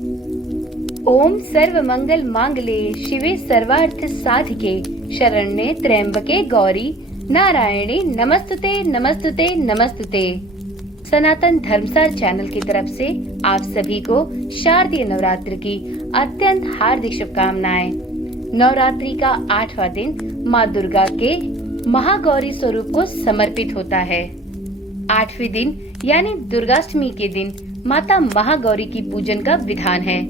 ओम सर्व मंगल मांगले शिवे सर्वार्थ साधिके शरण्ये त्र्यंबके गौरी नारायणी नमस्तुते नमस्तुते नमस्तुते। सनातन धर्मसार चैनल की तरफ से आप सभी को शारदीय नवरात्र की अत्यंत हार्दिक शुभकामनाएं। नवरात्रि का 8वां दिन माँ दुर्गा के महागौरी स्वरूप को समर्पित होता है। 8वें दिन यानी दुर्गाष्टमी के दिन माता महागौरी की पूजन का विधान है।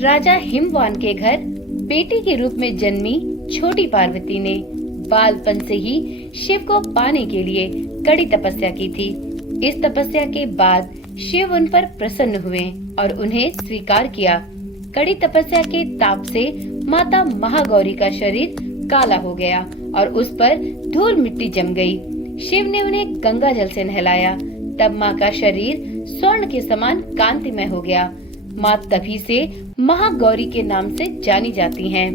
राजा हिमवान के घर बेटी के रूप में जन्मी छोटी पार्वती ने बालपन से ही शिव को पाने के लिए कड़ी तपस्या की थी। इस तपस्या के बाद शिव उन पर प्रसन्न हुए और उन्हें स्वीकार किया। कड़ी तपस्या के ताप से माता महागौरी का शरीर काला हो गया और उस पर धूल मिट्टी जम गई। शिव ने उन्हें गंगा जल से नहलाया। तब माँ का शरीर स्वर्ण के समान कांतिमय हो गया। माँ तभी से महागौरी के नाम से जानी जाती हैं।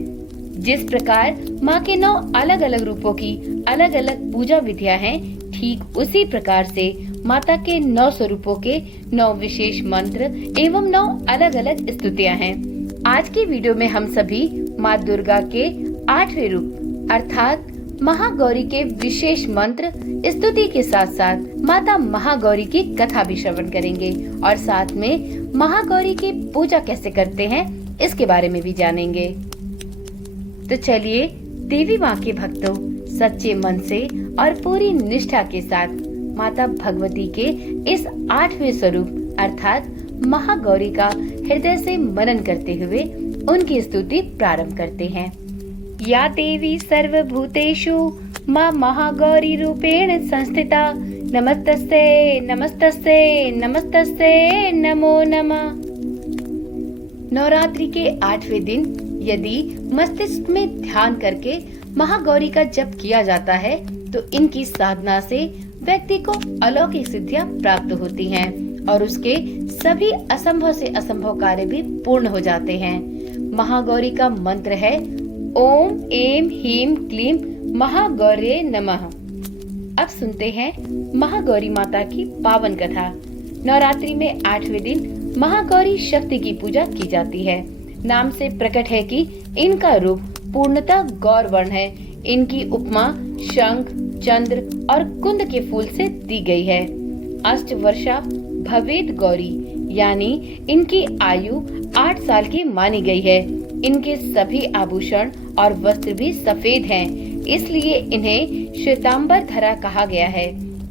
जिस प्रकार माँ के 9 अलग अलग रूपों की अलग अलग पूजा विधियाँ हैं, ठीक उसी प्रकार से माता के 9 स्वरूपों के 9 विशेष मंत्र एवं 9 अलग अलग स्तुतियाँ हैं। आज की वीडियो में हम सभी माँ दुर्गा के 8वें रूप अर्थात महागौरी के विशेष मंत्र स्तुति के साथ साथ माता महागौरी की कथा भी श्रवण करेंगे और साथ में महागौरी की पूजा कैसे करते हैं इसके बारे में भी जानेंगे। तो चलिए देवी माँ के भक्तों सच्चे मन से और पूरी निष्ठा के साथ माता भगवती के इस 8वें स्वरूप अर्थात महागौरी का हृदय से मनन करते हुए उनकी स्तुति प्रारंभ करते हैं। या देवी सर्वभूतेषु माँ महागौरी रूपेण संस्थिता नमस्तस्ते नमस्तस्ते नमस्तस्ते नमो नमः। नवरात्रि के 8वें दिन यदि मस्तिष्क में ध्यान करके महागौरी का जप किया जाता है तो इनकी साधना से व्यक्ति को अलौकिक सिद्धियां प्राप्त होती हैं और उसके सभी असंभव से असंभव कार्य भी पूर्ण हो जाते हैं। महागौरी का मंत्र है ओम ऐं ह्रीं क्लीं महागौर्ये नमः। अब सुनते हैं महागौरी माता की पावन कथा। नवरात्रि में 8वें दिन महागौरी शक्ति की पूजा की जाती है। नाम से प्रकट है कि इनका रूप पूर्णतः गौर वर्ण है। इनकी उपमा शंख, चंद्र और कुंद के फूल से दी गई है। अष्टवर्षा भवेद गौरी यानी इनकी आयु 8 साल की मानी गई है। इनके सभी आभूषण और वस्त्र भी सफेद हैं, इसलिए इन्हें श्वेतांबर धरा कहा गया है।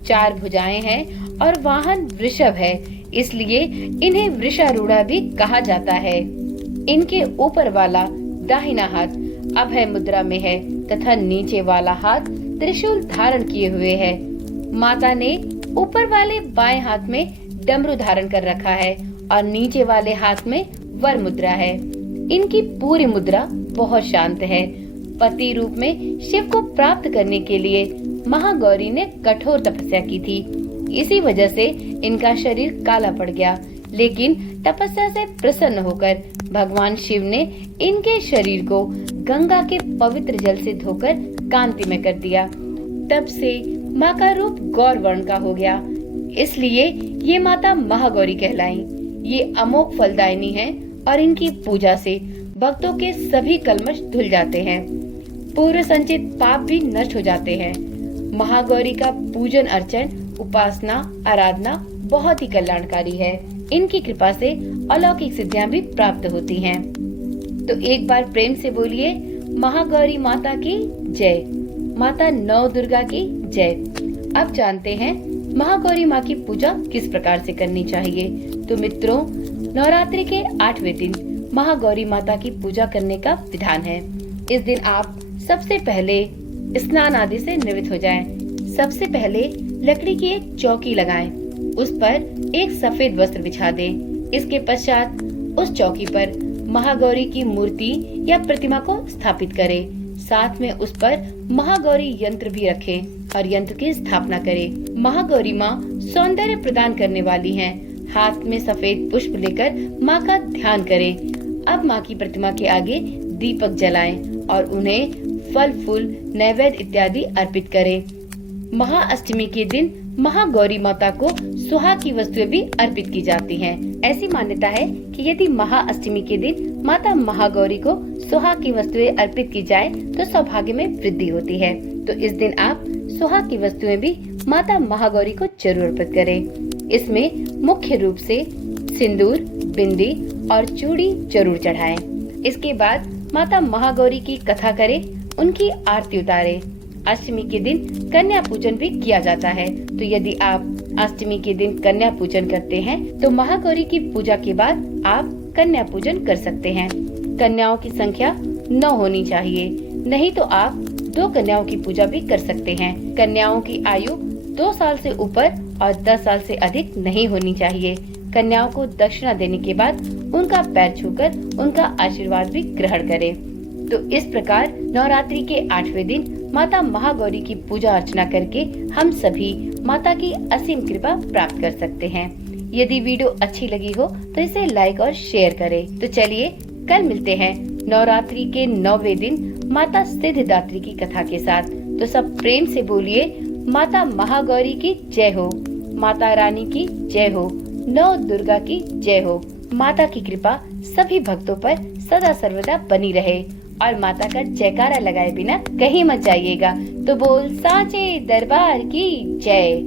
4 भुजाएं हैं और वाहन वृषभ है, इसलिए इन्हें वृषारूढ़ा भी कहा जाता है। इनके ऊपर वाला दाहिना हाथ अभय मुद्रा में है तथा नीचे वाला हाथ त्रिशूल धारण किए हुए है। माता ने ऊपर वाले बाएं हाथ में डमरू धारण कर रखा है और नीचे वाले हाथ में वर मुद्रा है। इनकी पूरी मुद्रा बहुत शांत है। पति रूप में शिव को प्राप्त करने के लिए महागौरी ने कठोर तपस्या की थी। इसी वजह से इनका शरीर काला पड़ गया, लेकिन तपस्या से प्रसन्न होकर भगवान शिव ने इनके शरीर को गंगा के पवित्र जल से धोकर कांतिमय कर दिया। तब से माँ का रूप गौर वर्ण का हो गया, इसलिए ये माता महागौरी कहलाई। ये अमोघ फलदायिनी है और इनकी पूजा से भक्तों के सभी कल्मश धुल जाते हैं। पूर्व संचित पाप भी नष्ट हो जाते हैं। महागौरी का पूजन अर्चन उपासना आराधना बहुत ही कल्याणकारी है। इनकी कृपा से अलौकिक सिद्धियां भी प्राप्त होती हैं। तो एक बार प्रेम से बोलिए महागौरी माता की जय, माता नव दुर्गा की जय। अब जानते हैं महागौरी माँ की पूजा किस प्रकार से करनी चाहिए। तो मित्रों, नवरात्रि के 8वें दिन महागौरी माता की पूजा करने का विधान है। इस दिन आप सबसे पहले स्नान आदि से निवृत्त हो जाएं। सबसे पहले लकड़ी की एक चौकी लगाएं, उस पर एक सफेद वस्त्र बिछा दें। इसके पश्चात उस चौकी पर महागौरी की मूर्ति या प्रतिमा को स्थापित करें। साथ में उस पर महागौरी यंत्र भी रखें और यंत्र की स्थापना करें। महागौरी माँ सौंदर्य प्रदान करने वाली हैं। हाथ में सफेद पुष्प लेकर माँ का ध्यान करें। अब माँ की प्रतिमा के आगे दीपक जलाएं और उन्हें फल फूल नैवेद्य इत्यादि अर्पित करें। महाअष्टमी के दिन महागौरी माता को सुहाग की वस्तुएं भी अर्पित की जाती हैं। ऐसी मान्यता है कि यदि महाअष्टमी के दिन माता महागौरी को सुहाग की वस्तुएं अर्पित की जाए तो सौभाग्य में वृद्धि होती है। तो इस दिन आप सुहाग की वस्तुएं भी माता महागौरी को जरूर अर्पित करें। इसमें मुख्य रूप से सिंदूर, बिंदी और चूड़ी जरूर चढ़ाएं। इसके बाद माता महागौरी की कथा करें, उनकी आरती उतारें। अष्टमी के दिन कन्या पूजन भी किया जाता है। तो यदि आप अष्टमी के दिन कन्या पूजन करते हैं तो महागौरी की पूजा के बाद आप कन्या पूजन कर सकते हैं। कन्याओं की संख्या 9 होनी चाहिए, नहीं तो आप 2 कन्याओं की पूजा भी कर सकते हैं। कन्याओं की आयु 2 साल से ऊपर और 10 साल से अधिक नहीं होनी चाहिए। कन्याओं को दक्षिणा देने के बाद उनका पैर छूकर उनका आशीर्वाद भी ग्रहण करें। तो इस प्रकार नवरात्रि के 8वें दिन माता महागौरी की पूजा अर्चना करके हम सभी माता की असीम कृपा प्राप्त कर सकते हैं। यदि वीडियो अच्छी लगी हो तो इसे लाइक और शेयर करें। तो चलिए कल मिलते हैं नवरात्रि के 9वें दिन माता सिद्धिदात्री की कथा के साथ। तो सब प्रेम से बोलिए, माता महागौरी की जय हो, माता रानी की जय हो, नौ दुर्गा की जय हो। माता की कृपा सभी भक्तों पर सदा सर्वदा बनी रहे और माता का जयकारा लगाए बिना कहीं मत जाइएगा। तो बोल सांचे दरबार की जय।